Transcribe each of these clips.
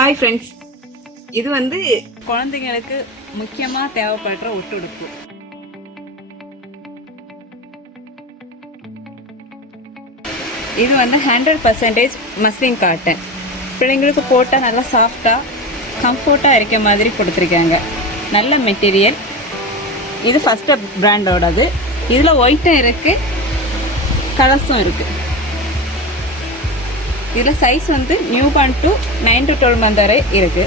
Hi friends, இது வந்து குழந்தைங்களுக்கு முக்கியமாக தேவைப்படுற ஒட்டுடுப்பு. இது வந்து 100% மஸ்லின் காட்டன். பிள்ளைங்களுக்கு போட்டால் நல்லா சாஃப்டாக கம்ஃபர்ட்டாக இருக்க மாதிரி கொடுத்துருக்காங்க. நல்ல மெட்டீரியல். இது ஃபஸ்ட்டு பிராண்டோடது. இதில் ஒயிட்டும் இருக்குது, கலர்ஸும் இருக்குது. இதில் சைஸ் வந்து new born to 9 to 12 month வரை இருக்குது.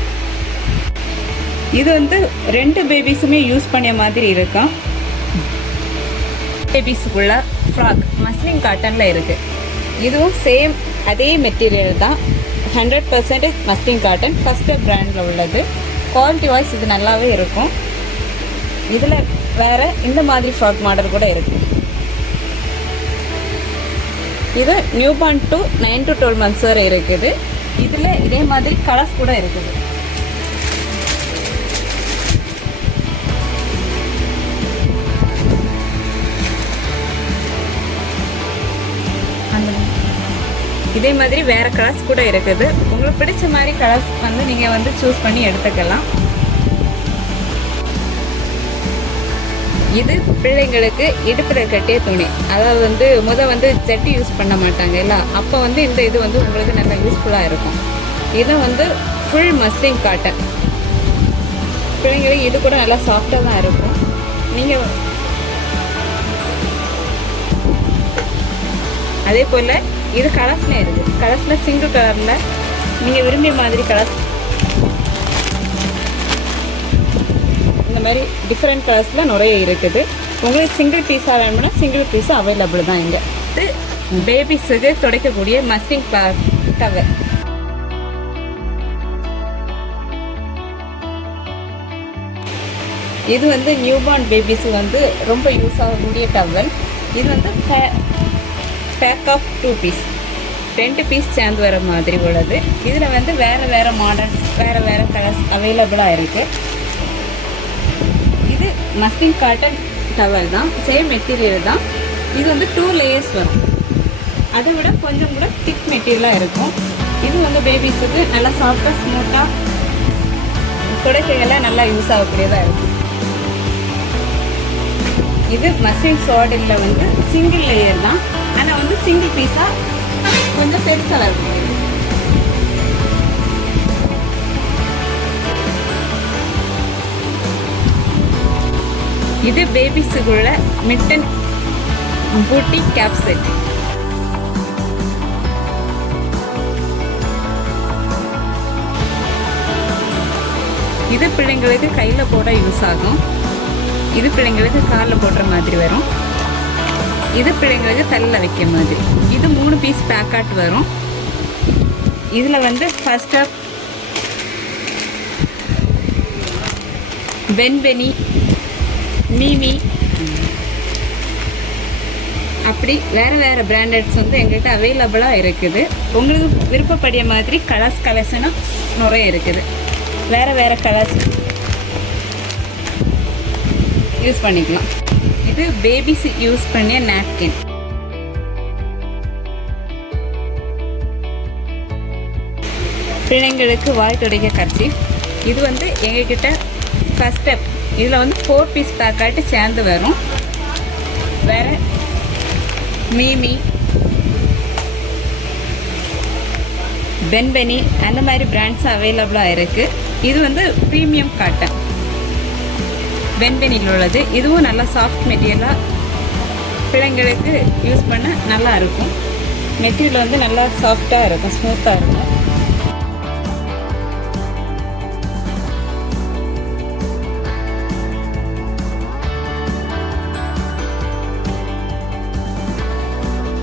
இது வந்து 2 பேபிஸுமே யூஸ் பண்ண மாதிரி இருக்கும். பேபிஸுக்குள்ள ஃப்ராக் மஸ்லின் காட்டனில் இருக்குது. இதுவும் சேம் அதே மெட்டீரியல் தான். 100% மஸ்லின் காட்டன், ஃபஸ்ட்டு பிராண்டில் உள்ளது. குவாலிட்டி வைஸ் இது நல்லாவே இருக்கும். இதில் வேறு இந்த மாதிரி ஃப்ராக் மாடல் கூட இருக்குது. இது new born to 9 to 12 months வரை இருக்குது. இதில் இதே மாதிரி கலர்ஸ் கூட இருக்குது. இதே மாதிரி வேறு கலர்ஸ் கூட இருக்குது. உங்களுக்கு பிடிச்ச மாதிரி கலர்ஸ் வந்து நீங்கள் வந்து சூஸ் பண்ணி எடுத்துக்கலாம். இது பிள்ளைங்களுக்கு இடுப்பில் கட்டிய துணி. அதாவது வந்து ஜட்டி யூஸ் பண்ண மாட்டாங்க இல்லை, அப்போ வந்து இந்த இது வந்து உங்களுக்கு நல்லா யூஸ்ஃபுல்லாக இருக்கும். இது வந்து ஃபுல் மஸ்லின் காட்டன். பிள்ளைங்களுக்கு இது கூட நல்லா சாஃப்டாக தான் இருக்கும். நீங்கள் அதே போல் இது கலர்ஸ்லேயும் இருக்குது. கலர்ஸில் சிங்கிள் கலரில் நீங்கள் விரும்பிய மாதிரி கலர்ஸ் இந்த மாதிரி டிஃப்ரெண்ட் கலர்ஸில் நிறைய இருக்குது. உங்களுக்கு சிங்கிள் பீஸாக வேணும்னா சிங்கிள் பீஸும் அவைலபிள் தான். இங்கே இது பேபிஸுக்கு துடைக்கக்கூடிய மஸ்லின் டவல். இது வந்து நியூ பார்ன் பேபிஸு வந்து ரொம்ப யூஸ் ஆகக்கூடிய டவல். இது வந்து பேக் ஆஃப் 2 பீஸ், 2 பீஸ் சேர்ந்து வர மாதிரி உள்ளது. இதில் வந்து வேறு வேறு மாடல்ஸ், வேறு கலர்ஸ் அவைலபிளாக இருக்குது. இது மஸ்லின் காட்டன் டவல் தான், சேம் மெட்டீரியல் தான். இது வந்து 2 லேயர்ஸ் வரும். அதை விட கொஞ்சம் கூட திக் மெட்டீரியலாக இருக்கும். இது வந்து பேபிஸுக்கு நல்லா சாஃப்டாக ஸ்மூத்தாக துடைக்கைகள்லாம் நல்லா யூஸ் ஆகக்கூடியதாக இருக்கும். இது மஸ்லின் சாடில் வந்து சிங்கிள் லேயர் தான், ஆனால் வந்து சிங்கிள் பீஸாக கொஞ்சம் பெருசாக இருக்கும். இது பேபிஸுக்குள்ள மிட்டன் பூட்டி கேப் செட். இது பிள்ளைங்களுக்கு கையில் போட யூஸ் ஆகும். இது பிள்ளைங்களுக்கு காலில் போடுற மாதிரி வரும். இது பிள்ளைங்களுக்கு தலையில் வைக்க மாதிரி. இது 3 பீஸ் பேக்காட் வரும். இதில் வந்து ஃபர்ஸ்ட் பென்பெனி, மீமி, அப்படி வேறு பிராண்டட்ஸ் வந்து எங்கள்கிட்ட அவைலபிளாக இருக்குது. உங்களுக்கு விருப்பப்படிய மாதிரி கலர்ஸ்லாம் நிறைய இருக்குது. வேறு கலர்ஸ் யூஸ் பண்ணிக்கலாம். இது பேபிஸ் யூஸ் பண்ணிய நாப்கின். பிள்ளைங்களுக்கு வாய் துடைக்க கர்ச்சீஃப். இது வந்து எங்ககிட்ட ஃபர்ஸ்ட் ஸ்டெப். இதில் வந்து 4 பீஸ் பேக்காட்டு சேர்ந்து வரும். வேறு மீமி, பென்பெனி அந்த மாதிரி பிராண்ட்ஸ் அவைலபிளாக இருக்குது. இது வந்து ப்ரீமியம் காட்டன் பென்பெனியில் உள்ளது. இதுவும் நல்லா சாஃப்ட் மெட்டீரியலாக பிள்ளைங்களுக்கு யூஸ் பண்ண நல்லா இருக்கும். மெட்டீரியல் வந்து நல்லா சாஃப்டாக இருக்கும், ஸ்மூத்தாக இருக்கும்.